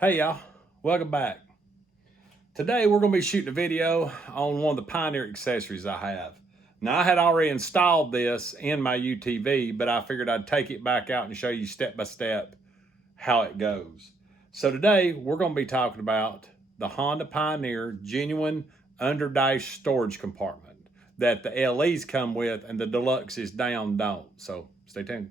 Hey y'all, welcome back. Today we're going to be shooting a video on one of the Pioneer accessories I have. Now I had already installed this in my UTV, but I figured I'd take it back out and show you step by step how it goes. So today we're going to be talking about the Honda Pioneer genuine underdash storage compartment that the LEs come with and the Deluxes down don't. So stay tuned.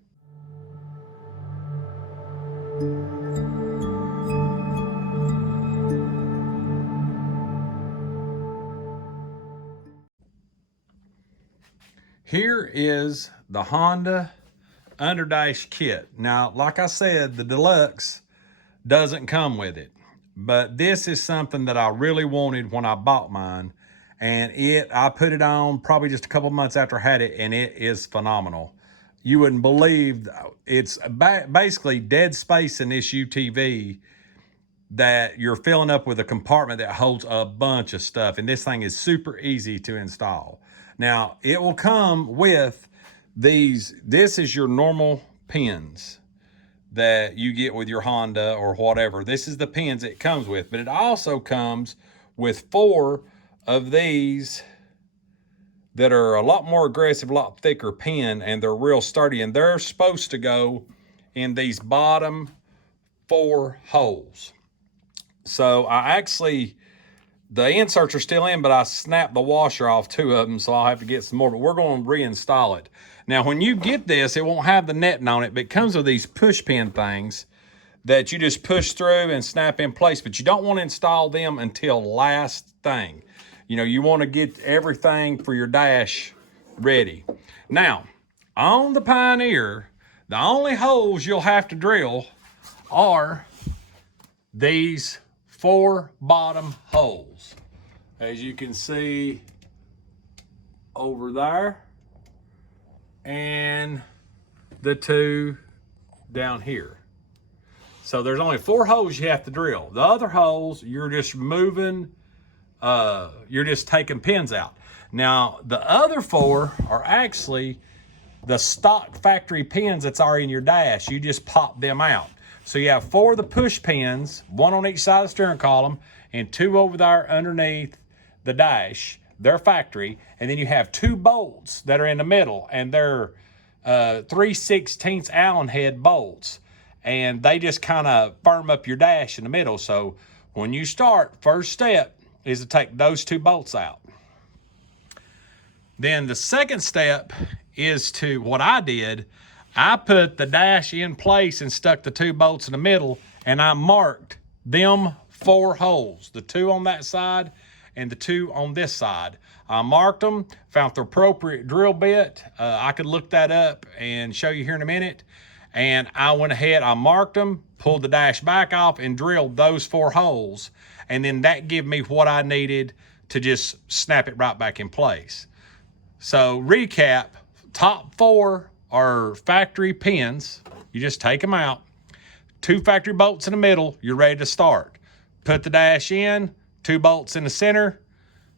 Here is the Honda underdash kit. Now, like I said, the Deluxe doesn't come with it, but this is something that I really wanted when I bought mine, and I put it on probably just a couple months after I had it, and it is phenomenal. You wouldn't believe it's basically dead space in this UTV that you're filling up with a compartment that holds a bunch of stuff, and this thing is super easy to install. Now, it will come with these. This is your normal pins that you get with your Honda or whatever. This is the pins it comes with, but it also comes with 4 of these that are a lot more aggressive, a lot thicker pin, and they're real sturdy, and they're supposed to go in these bottom 4 holes. So the inserts are still in, but I snapped the washer off 2 of them, so I'll have to get some more, but we're going to reinstall it. Now, when you get this, it won't have the netting on it, but it comes with these push pin things that you just push through and snap in place, but you don't want to install them until last thing. You know, you want to get everything for your dash ready. Now, on the Pioneer, the only holes you'll have to drill are these 4 bottom holes, as you can see over there, and the 2 down here. So there's only 4 holes you have to drill. The other holes, you're just moving, you're just taking pins out. Now, the other 4 are actually the stock factory pins that's already in your dash. You just pop them out. So you have 4 of the push pins, 1 on each side of the steering column, and 2 over there underneath the dash. They're factory. And then you have 2 bolts that are in the middle, and they're 3/16 Allen head bolts. And they just kind of firm up your dash in the middle. So when you start, first step is to take those 2 bolts out. Then the second step is to, what I did, I put the dash in place and stuck the 2 bolts in the middle, and I marked them 4 holes, the 2 on that side and the 2 on this side. I marked them, found the appropriate drill bit. I could look that up and show you here in a minute. And I went ahead, I marked them, pulled the dash back off, and drilled those 4 holes. And then that gave me what I needed to just snap it right back in place. So recap, top 4 are factory pins. You just take them out. 2 factory bolts in the middle, you're ready to start. Put the dash in, 2 bolts in the center,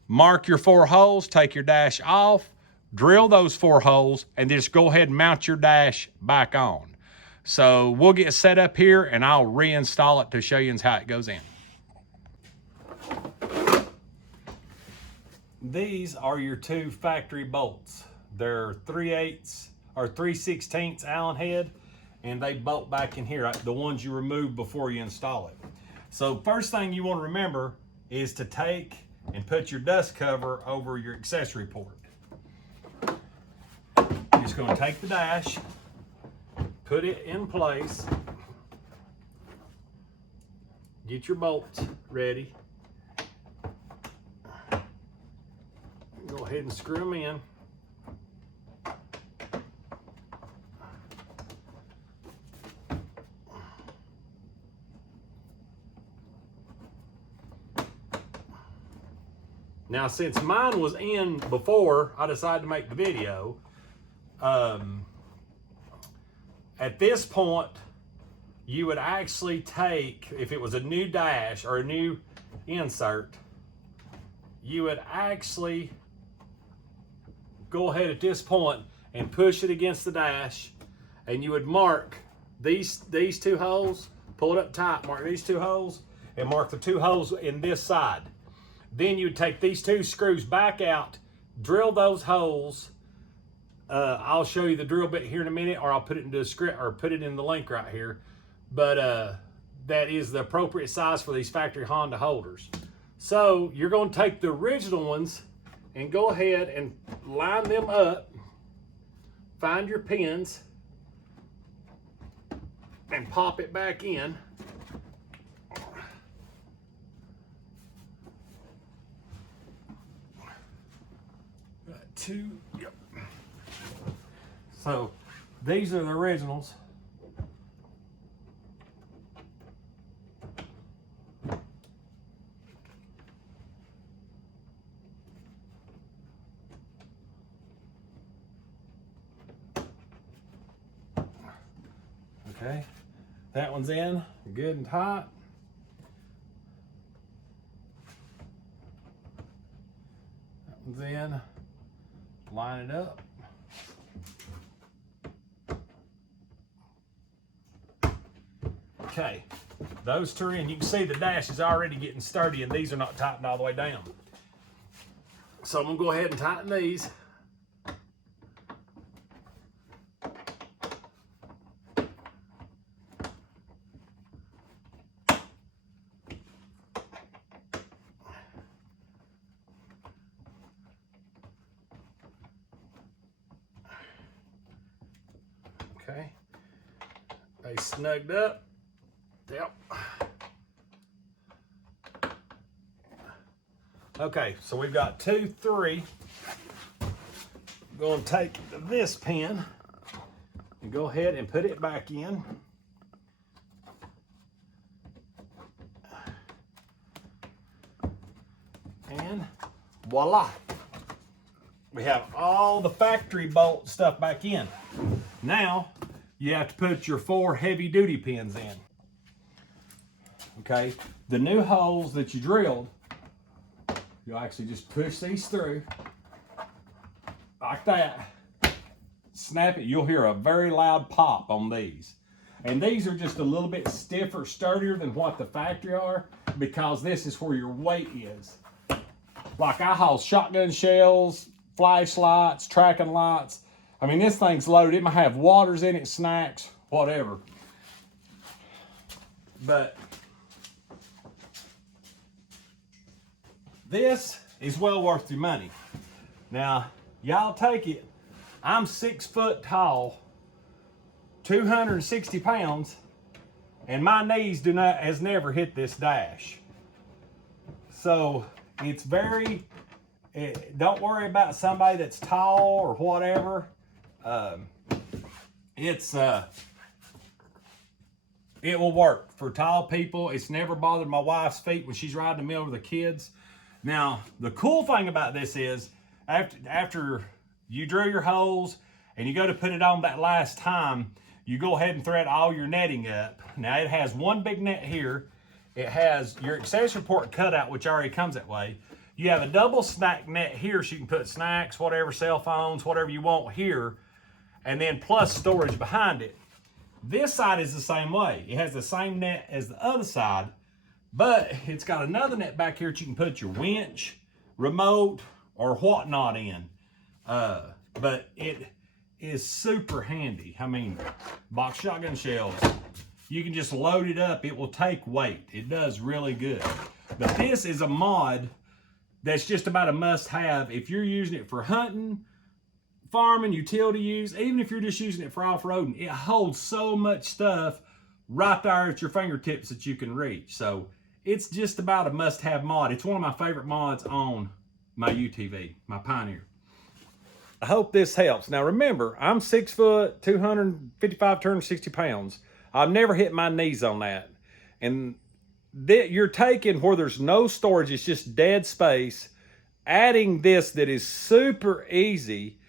mark your 4 holes, take your dash off, drill those 4 holes, and just go ahead and mount your dash back on. So we'll get set up here, and I'll reinstall it to show you how it goes in. These are your 2 factory bolts. They're 3/8 or 3/16 Allen head, and they bolt back in here, the ones you remove before you install it. So first thing you want to remember is to take and put your dust cover over your accessory port. You're just going to take the dash, put it in place, get your bolts ready, go ahead and screw them in. Now, since mine was in before I decided to make the video, at this point, you would actually take, if it was a new dash or a new insert, you would actually go ahead at this point and push it against the dash, and you would mark these 2 holes, pull it up tight, mark these 2 holes, and mark the 2 holes in this side. Then you take these 2 screws back out, drill those holes. I'll show you the drill bit here in a minute, or I'll put it into a script or put it in the link right here. But that is the appropriate size for these factory Honda holders. So you're going to take the original ones and go ahead and line them up, find your pins, and pop it back in. Got 2, yep. So these are the originals. Okay, that one's in, good and tight. That one's in, line it up. Okay, those 2 are in. You can see the dash is already getting sturdy and these are not tightened all the way down. So I'm gonna go ahead and tighten these. Okay, they snugged up. Yep. Okay, so we've got 2, 3. I'm going to take this pin and go ahead and put it back in. And voila. We have all the factory bolt stuff back in. Now, you have to put your 4 heavy duty pins in. Okay, the new holes that you drilled, you'll actually just push these through like that, snap it. You'll hear a very loud pop on these. And these are just a little bit stiffer, sturdier than what the factory are, because this is where your weight is. Like I haul shotgun shells, flashlights, tracking lights. I mean, this thing's loaded. It might have waters in it, snacks, whatever. But this is well worth your money. Now, y'all take it. I'm 6 foot tall, 260 pounds, and my knees has never hit this dash. So it's don't worry about somebody that's tall or whatever. It will work for tall people. It's never bothered my wife's feet when she's riding the mill with the kids. Now, the cool thing about this is after you drill your holes and you go to put it on that last time, you go ahead and thread all your netting up. Now, it has one big net here. It has your accessory port cutout, which already comes that way. You have a double snack net here, so you can put snacks, whatever, cell phones, whatever you want here, and then plus storage behind it. This side is the same way. It has the same net as the other side, but it's got another net back here that you can put your winch, remote, or whatnot in. But it is super handy. I mean, box shotgun shells. You can just load it up. It will take weight. It does really good. But this is a mod that's just about a must-have if you're using it for hunting, farming, utility use, even if you're just using it for off-roading. It holds so much stuff right there at your fingertips that you can reach. So it's just about a must-have mod. It's one of my favorite mods on my UTV, my Pioneer. I hope this helps. Now remember, I'm 6 foot, 255, 260 pounds. I've never hit my knees on that. And you're taking where there's no storage, it's just dead space, adding this that is super easy,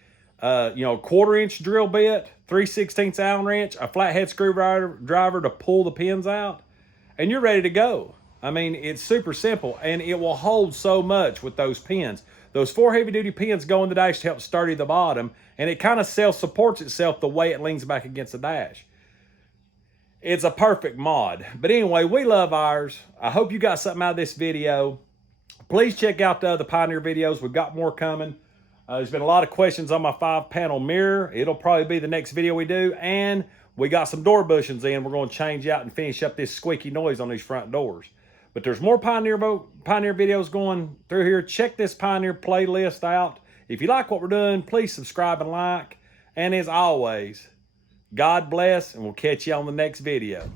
1/4-inch drill bit, 3/16 Allen wrench, a flathead screwdriver to pull the pins out, and you're ready to go. I mean, it's super simple, and it will hold so much with those pins. Those 4 heavy-duty pins go in the dash to help sturdy the bottom, and it kind of self-supports itself the way it leans back against the dash. it's a perfect mod. But anyway, we love ours. I hope you got something out of this video. Please check out the other Pioneer videos. We've got more coming. There's been a lot of questions on my 5-panel mirror. It'll probably be the next video we do. And we got some door bushings in. We're going to change out and finish up this squeaky noise on these front doors. But there's more Pioneer videos going through here. Check this Pioneer playlist out. If you like what we're doing, please subscribe and like. And as always, God bless, and we'll catch you on the next video.